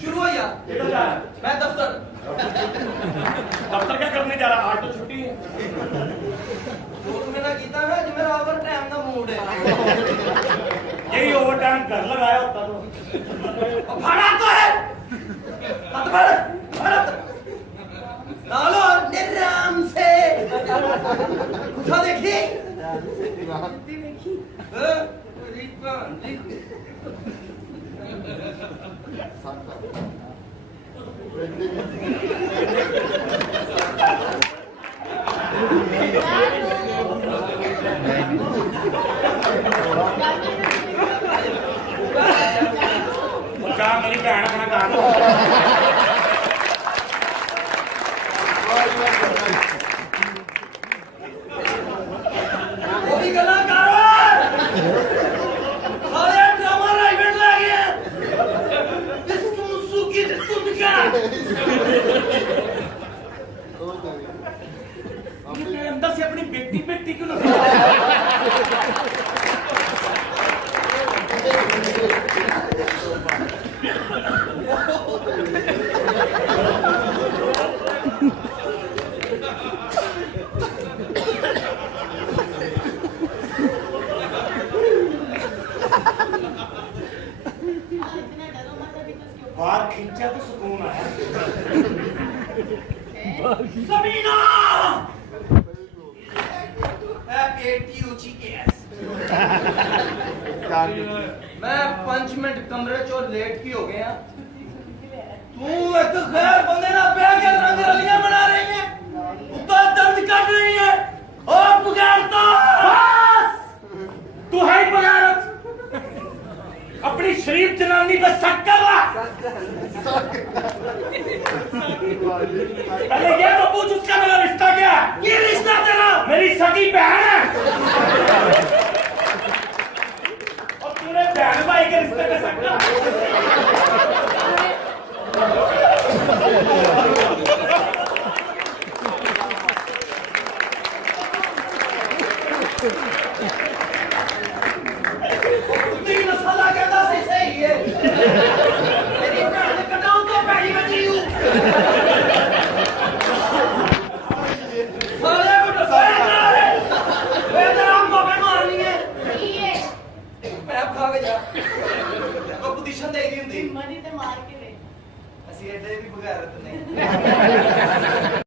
शुरू हो या किधर जा रहा है? मैं दफ्तर दफ्तर क्या करने जा रहा? आज तो छुट्टी है। मेरा गीता ना जो मेरा ओवर टाइम का मूड है। यही ओवर टाइम घर लगाया होता तो भाड़ा तो है डालो निराम से उठा देखी क्या मेरी भैन अपना काम वो भी कलाकार सारे ड्रामा राइटर लगे इसको मुसुकी तुम क्या ये अंदर से अपनी बेटी बेटी क्यों नहीं? बाहर खींचा तो सुकून आया। ज़मीना पेटी ऊंची केस मैं 5 मिनट कमरे चो लेट की हो गया तू एक गैर बंदे ना पे के रंग रलियां बना रही है ऊपर दर्द कर रही है ओ पुकारता बस तू है ही बगारत। अपनी शरीफ जनानी पे शक कर रहा। पहले ये तो पूछ उसका मेरा रिश्ता क्या है? ये रिश्ता तेरा मेरी सगी बहन है और तूने बहन भाई के रिश्ते पे शक करा। तीन साला कहता सही है तेरी भैन कटाऊं तो पहली बची हूं साले को डसाया वे तेरा मोबे मारनी है मैं खा के जा को पोजीशन दे दी हुंदी मरी ते मार के ले ਅਸੀਂ ਐਡੇ ਵੀ ਬਗਾਰਤ ਨਹੀਂ